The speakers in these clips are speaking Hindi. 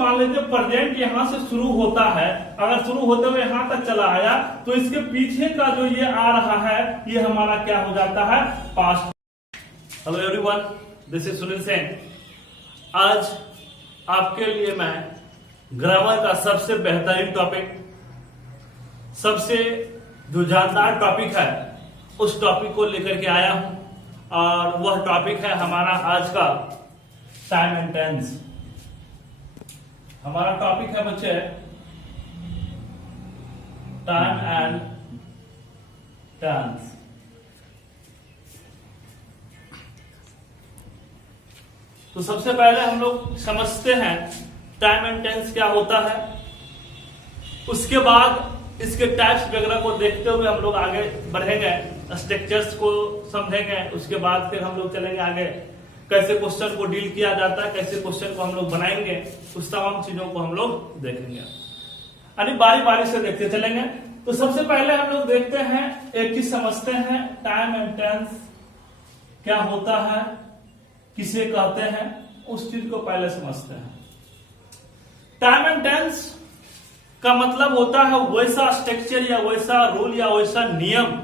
मान लीजिए प्रेजेंट यहाँ से शुरू होता है, अगर शुरू होते हुए यहाँ तक चला आया तो इसके पीछे का जो ये आ रहा है ये हमारा क्या हो जाता है, past. Hello everyone, this is Sunil Sen. आज आपके लिए मैं ग्रामर का सबसे बेहतरीन टॉपिक, सबसे जो जानदार टॉपिक है उस टॉपिक को लेकर के आया हूं, और वह टॉपिक है हमारा आज का टाइम एंड टेंस। हमारा टॉपिक है बच्चे टाइम एंड टेंस। तो सबसे पहले हम लोग समझते हैं टाइम एंड टेंस क्या होता है, उसके बाद इसके टाइप्स वगैरह को देखते हुए हम लोग आगे बढ़ेंगे, स्ट्रक्चर्स को समझेंगे। उसके बाद फिर हम लोग चलेंगे आगे, कैसे क्वेश्चन को डील किया जाता है, कैसे क्वेश्चन को हम लोग बनाएंगे, उस तमाम चीजों को हम लोग देखेंगे, यानी बारी बारी से देखते चलेंगे। तो सबसे पहले हम लोग देखते हैं, एक चीज समझते हैं, टाइम एंड टेंस क्या होता है, किसे कहते हैं, उस चीज को पहले समझते हैं। टाइम एंड टेंस का मतलब होता है वैसा स्ट्रक्चर या वैसा रूल या वैसा नियम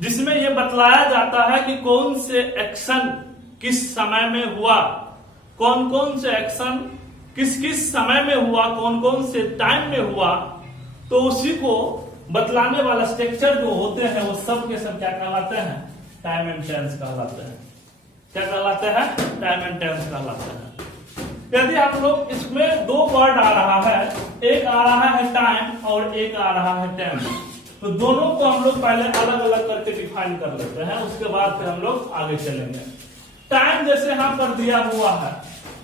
जिसमें यह बतलाया जाता है कि कौन से एक्शन किस समय में हुआ, कौन कौन से एक्शन किस किस समय में हुआ, कौन कौन से टाइम में हुआ। तो उसी को बतलाने वाला स्ट्रक्चर जो होते हैं वो सब के सब क्या कहलाते हैं, टाइम एंड टेंस कहलाते हैं। क्या कहलाते हैं, टाइम एंड टेंस कहलाते हैं। यदि हम लोग इसमें दो वर्ड आ रहा है, एक आ रहा है टाइम और एक आ रहा है टेंस, तो दोनों को हम लोग पहले अलग अलग करके डिफाइन कर लेते हैं, उसके बाद फिर हम लोग आगे चलेंगे। टाइम जैसे यहां पर दिया हुआ है,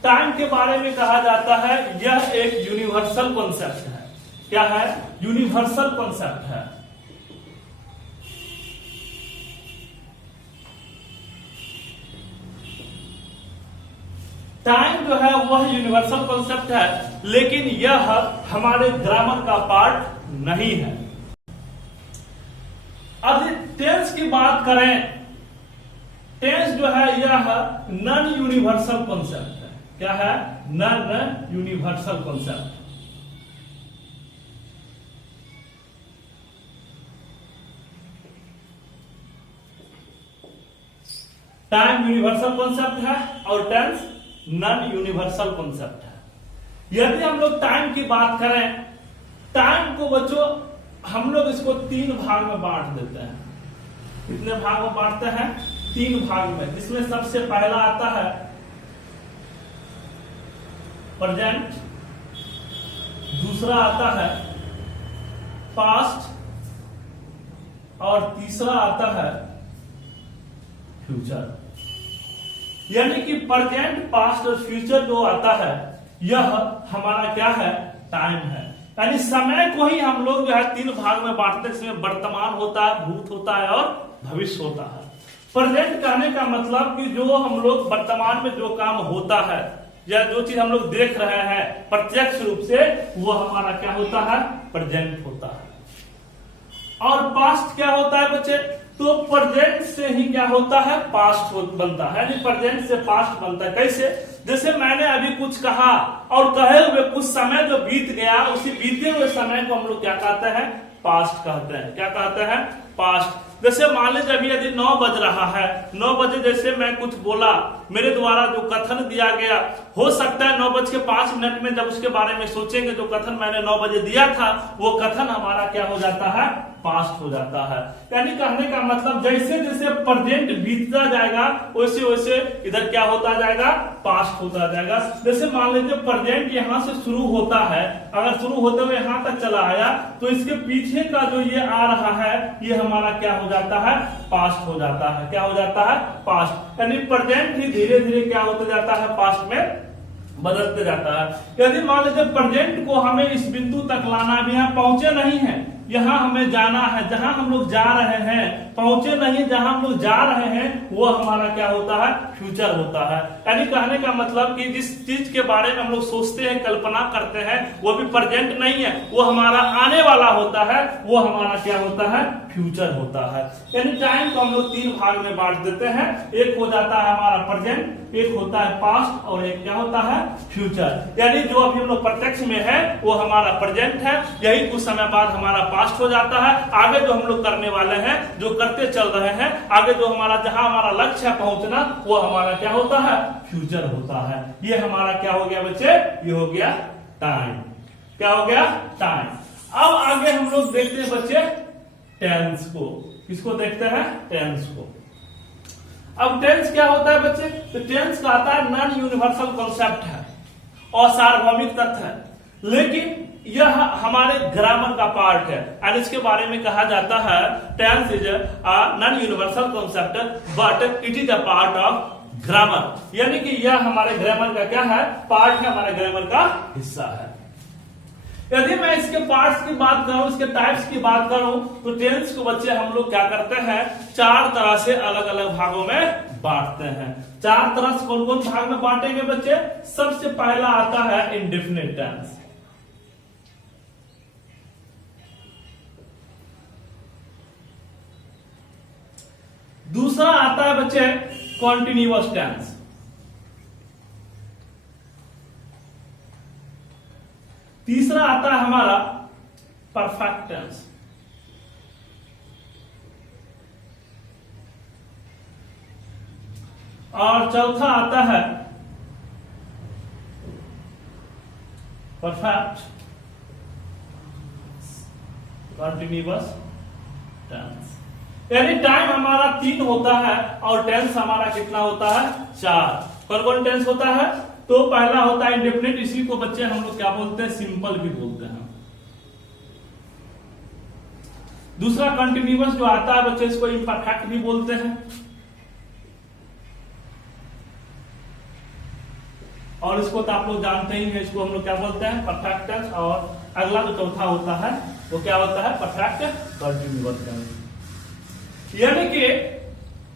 टाइम के बारे में कहा जाता है यह एक यूनिवर्सल कॉन्सेप्ट है। क्या है, यूनिवर्सल कॉन्सेप्ट है। टाइम जो है वह यूनिवर्सल कॉन्सेप्ट है, लेकिन यह हमारे ग्रामर का पार्ट नहीं है। अब टेंस की बात करें, टेंस जो है यह नॉन यूनिवर्सल कॉन्सेप्ट है। क्या है, non universal concept. Time universal concept है और टेंस नॉन यूनिवर्सल कॉन्सेप्ट है। यदि हम लोग टाइम की बात करें, टाइम को बच्चों हम लोग इसको तीन भाग में बांट देते हैं। कितने भाग में बांटते हैं, तीन भाग में, जिसमें सबसे पहला आता है प्रेजेंट, दूसरा आता है पास्ट और तीसरा आता है फ्यूचर। यानी कि प्रेजेंट, पास्ट और फ्यूचर जो आता है यह हमारा क्या है, टाइम है। यानी समय को ही हम लोग जो है तीन भाग में बांटते हैं, जिसमें वर्तमान होता है, भूत होता है और भविष्य होता है। प्रेजेंट कहने का मतलब कि जो हम लोग वर्तमान में जो काम होता है या जो चीज हम लोग देख रहे हैं प्रत्यक्ष रूप से, वो हमारा क्या होता है, प्रेजेंट होता है। और पास्ट क्या होता है बच्चे, तो प्रेजेंट से ही क्या होता है, पास्ट बनता है। यानी प्रेजेंट से पास्ट बनता है। कैसे, जैसे मैंने अभी कुछ कहा और कहे हुए कुछ समय जो बीत गया, उसी बीते हुए समय को हम लोग क्या कहते हैं, पास्ट कहते हैं। क्या कहते हैं, पास्ट। जैसे मान लीजिए अभी यदि 9 बज रहा है, 9 बजे जैसे मैं कुछ बोला, मेरे द्वारा जो कथन दिया गया, हो सकता है 9:05 में जब उसके बारे में सोचेंगे, जो कथन मैंने 9 बजे दिया था वो कथन हमारा क्या हो जाता है, पास्ट हो जाता है। यानी कहने का मतलब जैसे जैसे प्रेजेंट बीतता जाएगा वैसे वैसे इधर क्या होता जाएगा, पास्ट होता जाएगा। जैसे मान लीजिए प्रेजेंट यहां से शुरू होता है, अगर शुरू होते हुए यहां तक चला आया तो इसके पीछे का जो ये आ रहा है ये हमारा क्या हो जाता है, पास्ट हो जाता है। क्या हो जाता है, पास्ट। यानी प्रेजेंट ही धीरे धीरे क्या होता जाता है, पास्ट में बदलते जाता है। यदि मान लीजिए प्रेजेंट को हमें इस बिंदु तक लाना, अभी यहाँ पहुंचे नहीं है, यहाँ हमें जाना है, जहां हम लोग जा रहे हैं, पहुंचे नहीं, जहां हम लोग जा रहे हैं वो हमारा क्या होता है, फ्यूचर होता है। यानी कहने का मतलब कि जिस चीज के बारे में हम लोग सोचते हैं, कल्पना करते हैं, वो भी प्रेजेंट नहीं है, वो हमारा आने वाला होता है, वो हमारा क्या होता है, फ्यूचर होता है। यानी टाइम को हम लोग 3 भाग में बांट देते हैं, एक हो जाता है हमारा प्रेजेंट, एक होता है पास्ट और एक क्या होता है, फ्यूचर। यानी जो अभी हम लोग प्रत्यक्ष में है वो हमारा प्रेजेंट है, यही कुछ समय बाद हमारा पास्ट हो जाता है। आगे जो हम लोग करने वाले हैं, जो करते चल रहे हैं, आगे जो हमारा जहां हमारा लक्ष्य है पहुंचना, वो हमारा क्या होता है, फ्यूचर होता है। ये हमारा क्या हो गया बच्चे, ये हो गया टाइम। क्या हो गया, टाइम। अब आगे हम लोग देखते हैं बच्चे टेंस को। किसको देखते हैं, टेंस को। अब टेंस क्या होता है बच्चे, तो टेंस का आता है नॉन यूनिवर्सल कॉन्सेप्ट है और सार्वभौमिक तथ्य है, लेकिन यह हमारे ग्रामर का पार्ट है। और इसके बारे में कहा जाता है tense is a non universal concept but it is a part of grammar. यानी कि यह हमारे ग्रामर का क्या है, पार्ट है, हमारे ग्रामर का हिस्सा है। यदि मैं इसके पार्ट्स की बात करूं, इसके टाइप्स की बात करूं, तो टेंस को बच्चे हम लोग क्या करते हैं, 4 तरह से अलग अलग भागों में बांटते हैं। 4 तरह से कौन कौन भाग में बांटेंगे बच्चे, सबसे पहला आता है इंडेफिनिट टेंस। दूसरा आता है बच्चे कॉन्टिन्यूअस टेंस। तीसरा आता है हमारा परफेक्ट टेंस। और चौथा आता है परफेक्ट कंटिन्यूअस टेंस। यानी टाइम हमारा 3 होता है और टेंस हमारा कितना होता है, 4। कौन कौन टेंस होता है, तो पहला होता है इंडेफिनिट, इसी को बच्चे हम लोग क्या बोलते हैं, सिंपल भी बोलते हैं। दूसरा कंटिन्यूअस जो आता है बच्चे, इसको इम्परफेक्ट भी बोलते हैं। और इसको तो आप लोग जानते ही हैं, इसको हम लोग क्या बोलते हैं, परफेक्ट टेंस। और अगला जो चौथा होता है वो क्या होता है, परफेक्ट कंटिन्यूअस टेंस। यानी कि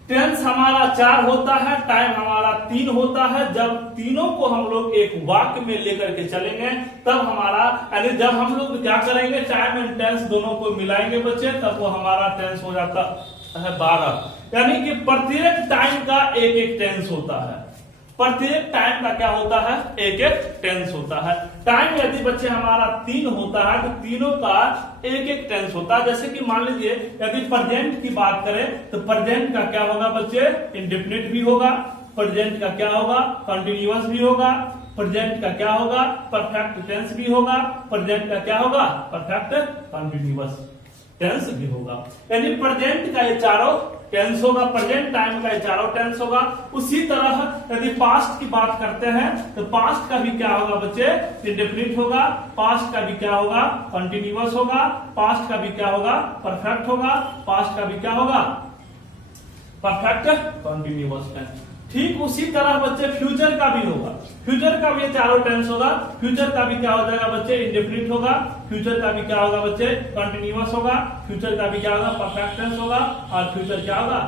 टेंस हमारा 4 होता है, टाइम हमारा 3 होता है। जब तीनों को हम लोग एक वाक्य में लेकर के चलेंगे तब हमारा, यानी जब हम लोग क्या करेंगे, टाइम एंड टेंस दोनों को मिलाएंगे बच्चे, तब वो हमारा टेंस हो जाता है 12। यानी कि प्रत्येक टाइम का एक एक टेंस होता है, प्रत्येक टाइम का क्या होता है, एक एक टेंस होता है। टाइम यदि बच्चे हमारा 3 होता है तो तीनों का एक एक टेंस होता है। जैसे कि मान लीजिए यदि प्रेजेंट की बात करें तो प्रेजेंट का क्या होगा बच्चे, इंडेफिनिट भी होगा, प्रेजेंट का क्या होगा, कंटिन्यूअस भी होगा, प्रेजेंट का क्या होगा, परफेक्ट टेंस भी होगा, प्रेजेंट का क्या होगा, परफेक्ट कंटिन्यूअस टेंस भी होगा। यानी प्रेजेंट का ये चारों टेंस होगा, प्रेजेंट टाइम का ये चारों टेंस होगा। उसी तरह यदि पास्ट की बात करते हैं तो पास्ट का भी क्या होगा बच्चे, इंडेफिनिट होगा, पास्ट का भी क्या होगा, कंटिन्यूअस होगा, पास्ट का भी क्या होगा, परफेक्ट होगा, पास्ट का भी क्या होगा, परफेक्ट कंटिन्यूअस टेंस। ठीक उसी तरह बच्चे फ्यूचर का भी होगा, फ्यूचर का भी ये चारों टेंस होगा। फ्यूचर का भी क्या हो जाएगा बच्चे, इंडेफिनिट होगा, फ्यूचर का भी क्या होगा बच्चे, कंटिन्यूअस होगा, फ्यूचर का भी क्या होगा, परफेक्ट टेंस होगा, और फ्यूचर क्या होगा,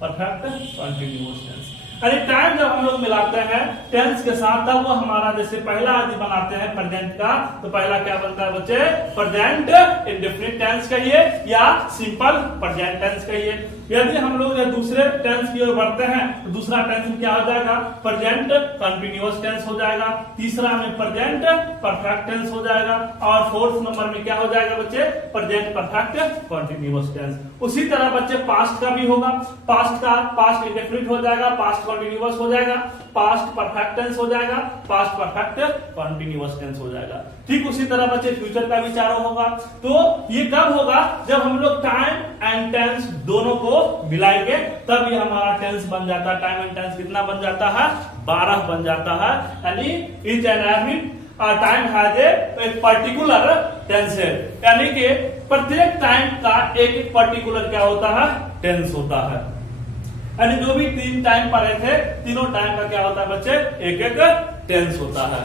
परफेक्ट कंटिन्यूअस टेंस। अरे टाइम जब हम लोग मिलाते हैं टेंस के साथ, तब वो हमारा जैसे पहला यदि बनाते हैं प्रेजेंट का, तो पहला क्या बनता है बच्चे, प्रेजेंट इंडेफिनिट टेंस कहिए या सिंपल प्रेजेंट टेंस कहिए। यदि हम लोग दूसरे टेंस की ओर बढ़ते हैं तो दूसरा टेंस क्या हो जाएगा, प्रेजेंट कंटिन्यूअस टेंस हो जाएगा, तीसरा में प्रेजेंट परफेक्ट टेंस हो जाएगा, और फोर्थ नंबर में क्या हो जाएगा बच्चे, प्रेजेंट परफेक्ट कंटिन्यूअस टेंस। उसी तरह बच्चे पास्ट का भी होगा, पास्ट का पास्ट इंडेफिनिट हो जाएगा, पास्ट कंटिन्यूअस हो जाएगा, पास्ट परफेक्ट टेंस हो जाएगा, पास्ट परफेक्ट कंटिन्यूअस टेंस हो जाएगा। ठीक उसी तरह बच्चे फ्यूचर का भी चारों होगा। तो ये कब होगा, जब हम लोग टाइम एंड टेंस दोनों को मिलाएंगे तब ये हमारा टेंस बन जाता है। टाइम एंड टेंस कितना बन जाता है, 12 बन जाता है। यानी each and every time has a particular tense है, यानी कि प्रत्येक टाइम का एक एक पर्टिकुलर क्या होता है, टेंस होता है। यानी जो भी 3 टाइम पढ़े थे, तीनों टाइम का क्या होता है बच्चे, एक एक टेंस होता है।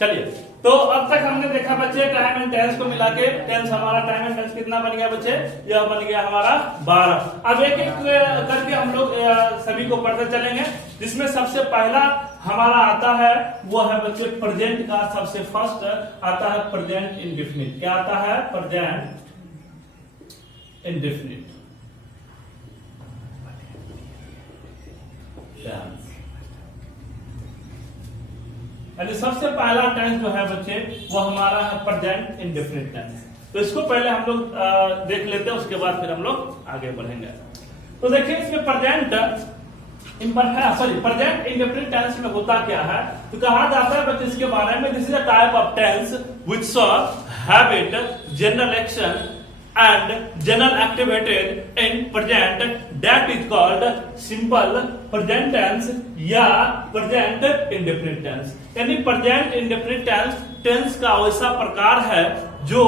चलिए, तो अब तक हमने देखा बच्चे टाइम एंड टेंस को मिला के टेंस हमारा टाइम एंड टेंस कितना बन गया बच्चे, यह बन गया हमारा 12। अब एक एक करके हम लोग सभी को पढ़ते चलेंगे, जिसमें सबसे पहला हमारा आता है वो है बच्चे प्रेजेंट का। सबसे फर्स्ट आता है प्रेजेंट इंडेफिनिट। क्या आता है? Present indefinite. यानी सबसे पहला टेंस जो है बच्चे वो हमारा है प्रेजेंट इंडेफिनिट टेंस। तो इसको पहले हम लोग देख लेते हैं, उसके बाद फिर हम लोग आगे बढ़ेंगे। तो देखिए इसमें प्रेजेंट इंडेफिनिट टेंस में होता क्या है, तो कहा जाता है बच्चे इसके बारे में, this is a type of tense which show habit, general action and general activated in present that is called simple present tense या present indefinite tense। यानी present indefinite tense का वैसा प्रकार है जो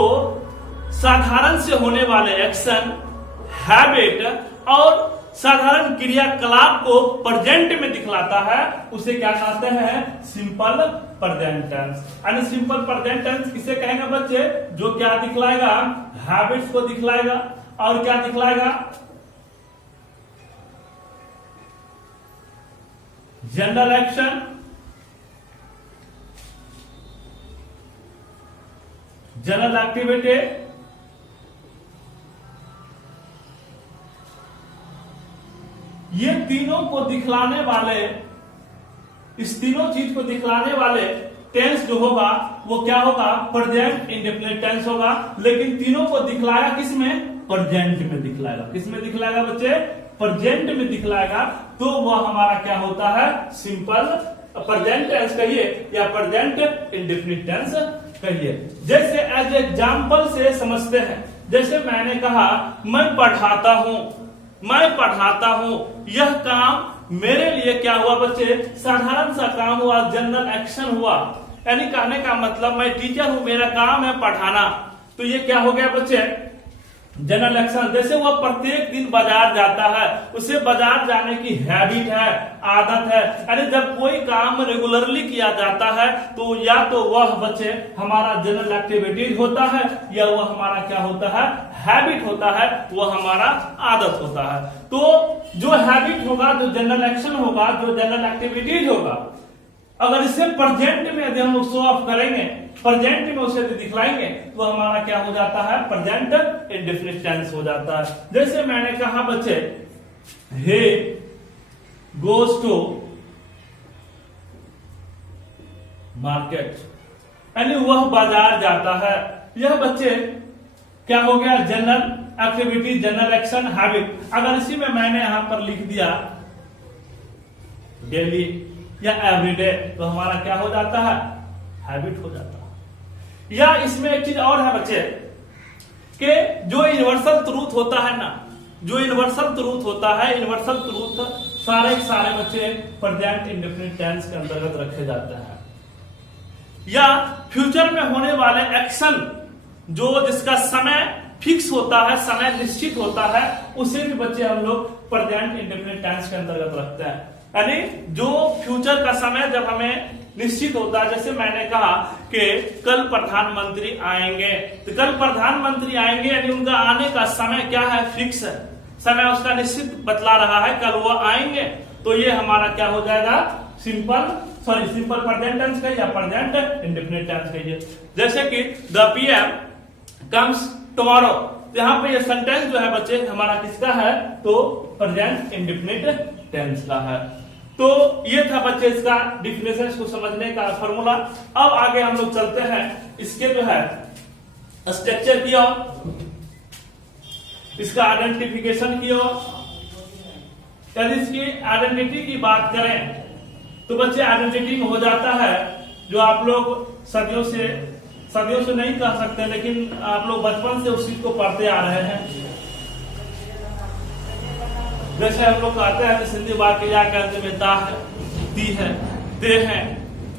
साधारण से होने वाले एक्शन, हैबिट और साधारण क्रियाकलाप को प्रेजेंट में दिखलाता है, उसे क्या कहते हैं? Simple present tense. यानी सिंपल प्रेजेंट टेंस किसे कहेंगे बच्चे? जो क्या दिखलाएगा? हैबिट्स को दिखलाएगा और क्या दिखलाएगा? जनरल एक्शन, जनरल एक्टिविटी, ये तीनों को दिखलाने वाले, इस तीनों चीज को दिखलाने वाले टेंस जो होगा वो क्या होगा? प्रेजेंट इंडेफिनिट टेंस होगा। लेकिन तीनों को दिखलाया किसमें? प्रेजेंट में दिखलाएगा। किसमें दिखलाएगा बच्चे? प्रेजेंट में दिखलाएगा। तो वह हमारा क्या होता है? सिंपल प्रेजेंट टेंस कहिए या प्रेजेंट इंडेफिनिट टेंस कहिए। जैसे एज एग्जाम्पल से समझते हैं, जैसे मैंने कहा मैं पढ़ाता हूं, मैं पढ़ाता हूं, यह काम मेरे लिए क्या हुआ बच्चे? साधारण सा काम हुआ, जनरल एक्शन हुआ। यानी कहने का मतलब मैं टीचर हूं, मेरा काम है पढ़ाना, तो ये क्या हो गया बच्चे? General action. जैसे वह प्रत्येक दिन बाजार जाता है, उसे बाजार जाने की हैबिट है, आदत है। यानी जब कोई काम रेगुलरली किया जाता है तो या तो वह बच्चे हमारा जनरल एक्टिविटीज होता है या वह हमारा क्या होता है? हैबिट होता है, वह हमारा आदत होता है। तो जो हैबिट होगा, जो जनरल एक्शन होगा, जो जनरल एक्टिविटीज होगा, अगर इसे प्रेजेंट में यदि हम लोग शो ऑफ करेंगे, प्रेजेंट में उसे दिखलाएंगे, तो हमारा क्या हो जाता है? प्रेजेंट इंडेफिनिट टेंस हो जाता है। जैसे मैंने कहा बच्चे हे गोज टू मार्केट, यानी वह बाजार जाता है। यह बच्चे क्या हो गया? General activity, general action, habit. अगर इसी में मैंने यहां पर लिख दिया डेली या एवरीडे, तो हमारा क्या हो जाता है? हैबिट हो जाता है। या इसमें एक चीज और है बच्चे कि जो यूनिवर्सल ट्रूथ होता है ना, जो यूनिवर्सल ट्रूथ होता है, यूनिवर्सल ट्रूथ सारे बच्चे प्रेजेंट इंडेफिनिट टेंस के अंतर्गत रखे जाते हैं। या फ्यूचर में होने वाले एक्शन जो जिसका समय फिक्स होता है, समय निश्चित होता है, उसे भी बच्चे हम लोग प्रेजेंट इंडेफिनिट टेंस के अंतर्गत रखते हैं। यानी जो फ्यूचर का समय जब हमें निश्चित होता है, जैसे मैंने कहा कि कल प्रधानमंत्री आएंगे, तो कल प्रधानमंत्री आएंगे यानी उनका आने का समय क्या है? फिक्स है, समय उसका निश्चित बतला रहा है, कल वो आएंगे। तो ये हमारा क्या हो जाएगा? सिंपल प्रेजेंट टेंस कहिए या प्रेजेंट इंडेफिनिट टेंस कहिए। जैसे कि द पीएम कम्स टुमारो, यहाँ पे ये सेंटेंस जो है बच्चे हमारा किसका है? तो प्रेजेंट इंडेफिनिट टेंस का है। तो ये था बच्चे इसका डिफिनेशन को समझने का फॉर्मूला। अब आगे हम लोग चलते हैं इसके जो है स्ट्रक्चर की ओर, इसका आइडेंटिफिकेशन की ओर। यदि इसकी आइडेंटिटी की बात करें तो बच्चे आइडेंटिटी में हो जाता है जो आप लोग सदियों से नहीं कह सकते, लेकिन आप लोग बचपन से उस चीज को पढ़ते आ रहे हैं। जैसे हम लोग कहते हैं सिंधी वाक्य या कहते में दा है, दी है, दे है,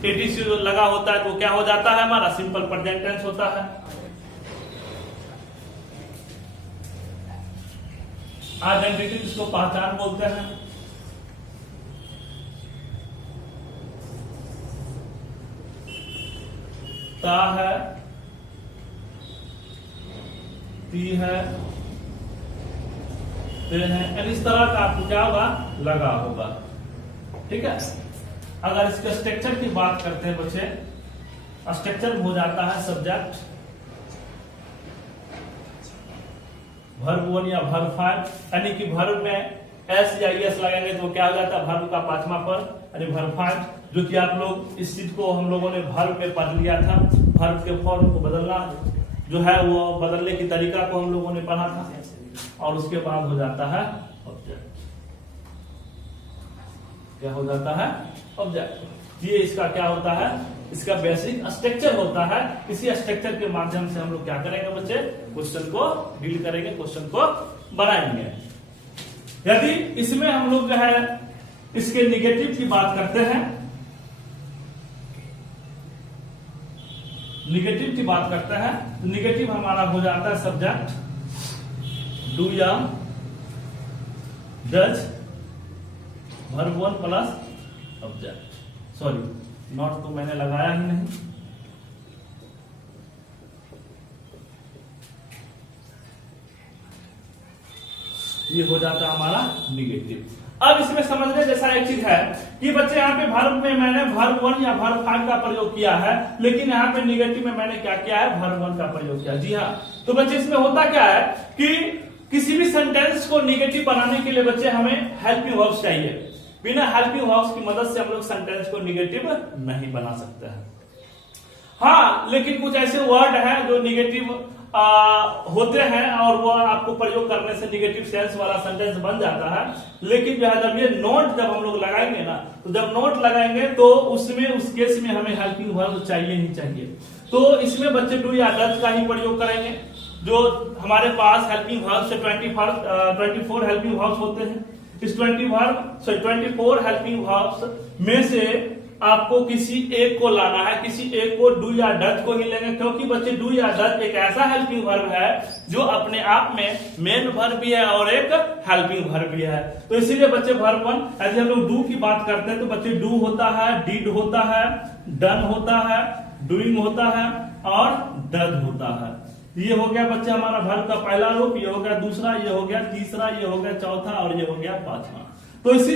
टीटीसी जो लगा होता है तो क्या हो जाता है? हमारा सिंपल प्रेजेंट टेंस होता है। आइडेंटिटी जिसको पहचान बोलते हैं। ता है, ती है, ते है, यानी इस तरह का आपको क्या होगा, लगा होगा। ठीक है। अगर इसके स्ट्रक्चर की बात करते हैं बच्चे, स्ट्रक्चर हो जाता है सब्जेक्ट, वर्ब 1 या वर्ब 5, यानी कि वर्ब में एस या एस लगाएंगे तो क्या हो जाता है, वर्ब का 5वां पद, यानी वर्ब 5, जो कि आप लोग इस चीज को हम लोगों ने वर्ब पे पढ़ लिया था। वर्ब के फॉर्म को बदलना जो है वो बदलने की तरीका को हम लोगों ने पढ़ा था, और उसके बाद हो जाता है ऑब्जेक्ट। क्या हो जाता है, ऑब्जेक्ट। ये इसका क्या होता है, इसका बेसिक स्ट्रक्चर होता है। इसी स्ट्रक्चर के माध्यम से हम लोग क्या करेंगे बच्चे, क्वेश्चन को डील करेंगे, क्वेश्चन को बनाएंगे। यदि इसमें हम लोग जो है इसके निगेटिव की बात करते हैं, निगेटिव की बात करते हैं, तो निगेटिव हमारा हो जाता है सब्जेक्ट, डू या does, verb 1 plus object. Sorry, not तो मैंने लगाया ही नहीं, ये हो जाता है हमारा निगेटिव। अब इसमें समझने जैसा एक चीज है कि बच्चे यहाँ पे वर्ब में मैंने वर्ब 1 या वर्ब 5 का प्रयोग किया है, लेकिन यहाँ पे निगेटिव में मैंने क्या किया है, वर्ब 1 का प्रयोग किया। जी हाँ, तो बच्चे इसमें होता क्या है कि किसी भी सेंटेंस को निगेटिव बनाने के लिए बच्चे हमें हेल्पिंग वर्ब्स चाहिए। बिना हेल्पिंग वर्ब्स की मदद से हम लोग सेंटेंस को निगेटिव नहीं बना सकते हैं। हाँ, लेकिन कुछ ऐसे वर्ड हैं जो निगेटिव होते हैं और वो आपको प्रयोग करने से निगेटिव सेंस वाला सेंटेंस बन जाता है। लेकिन जो है जब ये नोट जब हम लोग लगाएंगे ना, तो जब नोट लगाएंगे तो उसमें उस केस में हमें हेल्पिंग वर्ब चाहिए ही चाहिए। तो इसमें बच्चे डू या डज का ही प्रयोग करेंगे। जो हमारे पास हेल्पिंग वर्ब से 24 हेल्पिंग वर्ब्स होते हैं। इस 24 हेल्पिंग वर्ब्स में से आपको किसी एक को लाना है, किसी एक को डू या डज को ही लेंगे, क्योंकि बच्चे डू या डज एक ऐसा हेल्पिंग वर्ब है जो अपने आप में मेन वर्ब भी है और एक हेल्पिंग वर्ब भी है। तो इसीलिए बच्चे वर्ब 1, यदि हम लोग डू की बात करते हैं तो बच्चे डू होता है, डिड होता है, डन होता है, डूइंग होता है और डज होता है। ये हो गया बच्चे हमारा वर्ब का पहला रूप, ये हो गया दूसरा, ये हो गया तीसरा, ये हो गया चौथा और ये हो गया 5वां। तो इसी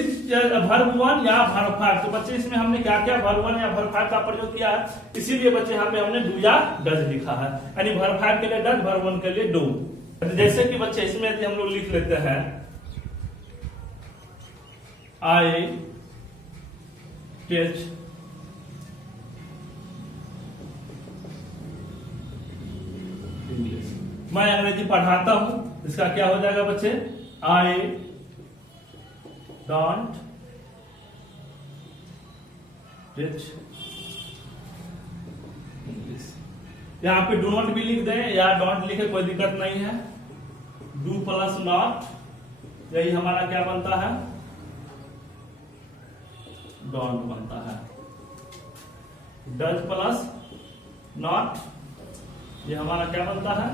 वर्ब 1 या वर्ब 5, तो बच्चे इसमें हमने क्या किया, वर्ब 1 या वर्ब 5 का प्रयोग किया है, इसीलिए बच्चे यहाँ पे हमने डू या डज लिखा है। यानी वर्ब 5 के लिए डज, वर्ब 1 के लिए डू। जैसे कि बच्चे इसमें यदि हम लोग लिख लेते हैं आई टेच इंग्लिश, मैं अंग्रेजी पढ़ाता हूं, इसका क्या हो जाएगा बच्चे, आई डोंट टीच इंग्लिश। यहां पे डू नॉट भी लिख दें या डोंट लिखे, कोई दिक्कत नहीं है। डू प्लस नॉट, यही हमारा क्या बनता है, डोंट बनता है। डज प्लस नॉट, ये हमारा क्या बनता है,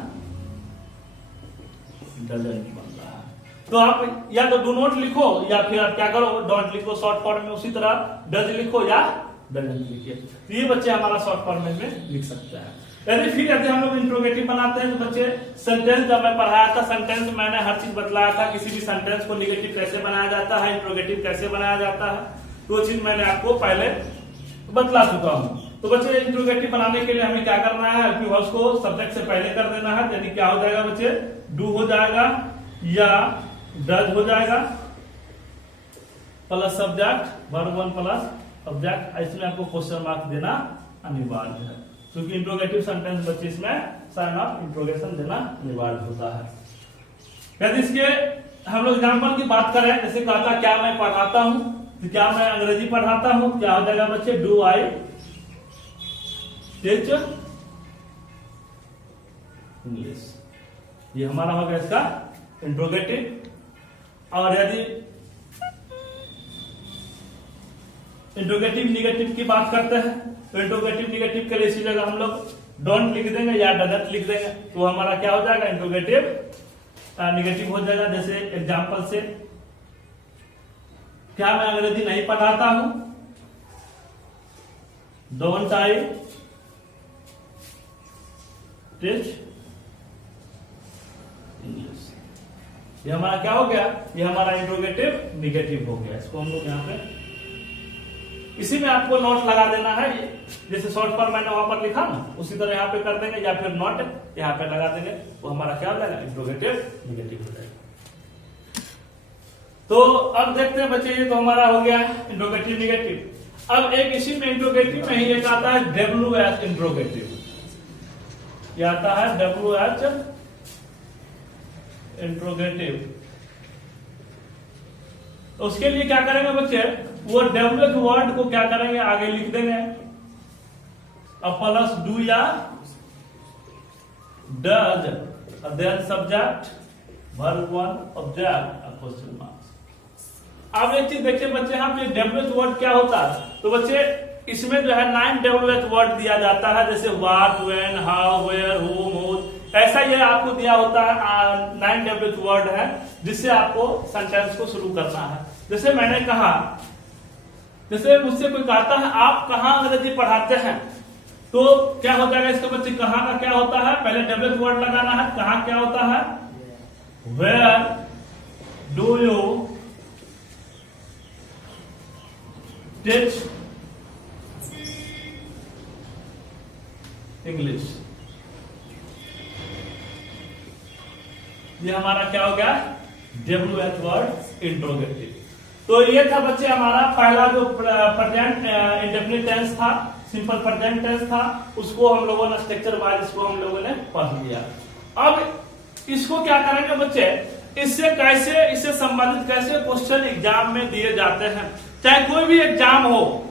डजंट बनता है। तो आप या तो डू नॉट लिखो या फिर आप क्या करो, डोंट लिखो शॉर्ट फॉर्म में, उसी तरह डज लिखो या डजंट लिखिए। तो ये बच्चे हमारा शॉर्ट फॉर्म में लिख सकते हैं। यदि हम लोग इंट्रोगेटिव बनाते हैं तो बच्चे सेंटेंस जब मैं पढ़ाया था, सेंटेंस मैंने हर चीज बतलाया था, किसी भी सेंटेंस को निगेटिव कैसे बनाया जाता है, इंट्रोगेटिव कैसे बनाया जाता है, तो चीज मैंने आपको पहले बतला चुका हूं। तो बच्चे इंट्रोगेटिव बनाने के लिए हमें क्या करना है, हेल्पिंग वर्ब्स को सब्जेक्ट से पहले कर देना है। यानी क्या हो जाएगा बच्चे, डू हो जाएगा या डज हो जाएगा plus subject, verb 1 plus object. इसमें आपको क्वेश्चन मार्क देना अनिवार्य है, क्योंकि इंट्रोगेटिव सेंटेंस बच्चे इसमें साइन ऑफ इंट्रोगेशन देना अनिवार्य होता है। यदि इसके हम लोग एग्जाम्पल की बात करें, जैसे कहा था क्या मैं पढ़ाता हूं, तो क्या मैं अंग्रेजी पढ़ाता हूं, क्या हो जाएगा बच्चे, डू आई टीच इंग्लिश। ये हमारा हो गया इसका इंट्रोगेटिव। और यदि इंट्रोगेटिव निगेटिव की बात करते हैं तो इंट्रोगेटिव निगेटिव के लिए इसी जगह हम लोग डोंट लिख देंगे या डजंट लिख देंगे, तो हमारा क्या हो जाएगा, इंट्रोगेटिव निगेटिव हो जाएगा। जैसे एग्जांपल से, क्या मैं अंग्रेजी नहीं पढ़ाता हूं, डोंट आई टेस्ट इंग्लिश। ये हमारा क्या हो गया, ये हमारा इंट्रोगेटिव निगेटिव हो गया। इसको हम लोग यहाँ पे इसी में आपको नोट लगा देना है, जैसे शॉर्ट पर मैंने वहां पर लिखा ना, उसी तरह यहाँ पे कर देंगे, या फिर नोट यहाँ पे लगा देंगे, वो हमारा क्या हो जाएगा, इंट्रोगेटिव निगेटिव हो जाएगा। तो अब देखते हैं बच्चे, ये तो हमारा हो गया इंट्रोगेटिव निगेटिव। अब एक इसी में इंट्रोगेटिव में ही एक आता है WH इंट्रोगेटिव, ये आता है WH इंट्रोगेटिव। उसके लिए क्या करेंगे बच्चे, वो WH वर्ड को क्या करेंगे, आगे लिख देंगे, अब प्लस डू या does, then subject, verb one, object, question marks. अब एक चीज देखिए बच्चे, यहाँ पे WH वर्ड क्या होता है, तो बच्चे इसमें जो है 9 WH वर्ड दिया जाता है, जैसे व्हाट, व्हेन, हाउ, वेयर, हुम, हुज, ऐसा ये आपको दिया होता है। 9 WH वर्ड है जिससे आपको सेंटेंस को शुरू करना है। जैसे मैंने कहा, जैसे मुझसे कोई कहता है आप कहाँ अंग्रेजी पढ़ाते हैं, तो क्या हो जाएगा इसका बच्चे, कहाँ का क्या होता है, पहले WH वर्ड लगाना है। कहाँ क्या होता है, where do you teach English. ये हमारा क्या हो गया, WH वर्ड इंट्रोगेटिव। तो ये था बच्चे हमारा पहला जो प्रेजेंट इंडेफिनिट टेंस था, सिंपल प्रेजेंट टेंस था, उसको हम लोगों ने स्ट्रक्चर वाइज इसको हम लोगों ने पढ़ लिया। अब इसको क्या करेंगे बच्चे, इससे संबंधित कैसे क्वेश्चन एग्जाम में दिए जाते हैं। चाहे कोई भी एग्जाम हो,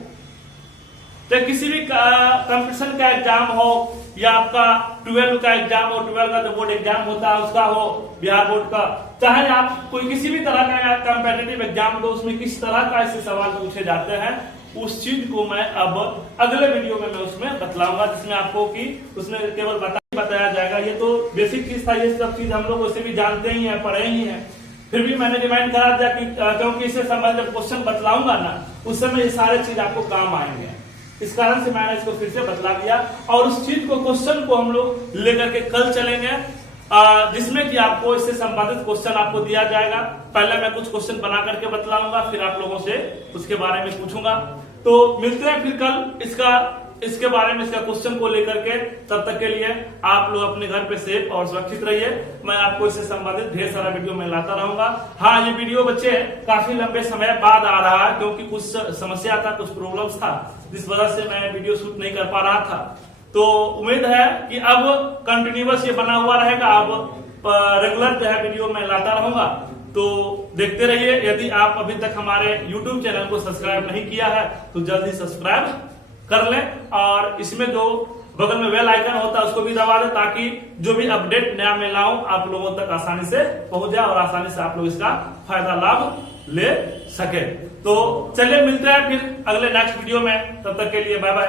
चाहे किसी भी कंपटीशन का एग्जाम हो, या आपका 12 का एग्जाम हो, 12 का जो बोर्ड एग्जाम होता है उसका हो, बिहार बोर्ड का, चाहे आप कोई किसी भी तरह का कॉम्पिटिटिव एग्जाम दो, उसमें किस तरह का ऐसे सवाल पूछे जाते हैं, उस चीज को मैं अब अगले वीडियो में मैं उसमें बतलाऊंगा, जिसमें आपको कि उसमें केवल बताया जाएगा। ये तो बेसिक चीज था, ये सब चीज हम लोग वैसे भी जानते ही हैं, पढ़े ही हैं, फिर भी मैंने रिमाइंड करा दिया कि क्योंकि इससे संबंधित जब क्वेश्चन बतलाऊंगा ना, उस समय ये सारे चीज आपको काम आएंगे, इस कारण से मैंने इसको फिर से बतला दिया। और उस चीज को, क्वेश्चन को हम लोग लेकर के कल चलेंगे, जिसमें कि आपको इससे संबंधित क्वेश्चन आपको दिया जाएगा। पहले मैं कुछ क्वेश्चन बना करके बतलाऊंगा, फिर आप लोगों से उसके बारे में पूछूंगा। तो मिलते हैं फिर कल इसके बारे में, इसका क्वेश्चन को लेकर के। तब तक के लिए आप लोग अपने घर पे सेफ और सुरक्षित रहिए। मैं आपको इससे संबंधित ढेर सारा वीडियो में लाता रहूंगा। हाँ, ये वीडियो बच्चे काफी लंबे समय बाद आ रहा है, क्योंकि कुछ समस्या था, कुछ प्रॉब्लम्स था, जिस वजह से मैं वीडियो शूट नहीं कर पा रहा था। तो उम्मीद है कि अब कंटिन्यूअस ये बना हुआ रहेगा, अब रेगुलर जो है वीडियो मैं लाता रहूंगा। तो देखते रहिए। यदि आप अभी तक हमारे YouTube चैनल को सब्सक्राइब नहीं किया है तो जल्दी सब्सक्राइब कर लें, और इसमें जो बगल में बेल आइकन होता है उसको भी दबा दें, ताकि जो भी अपडेट नया मैं लाऊं आप लोगों तक आसानी से पहुंच जाए और आसानी से आप लोग इसका फायदा लाभ ले सके। तो चलिए मिलते हैं फिर अगले नेक्स्ट वीडियो में, तब तक के लिए बाय बाय।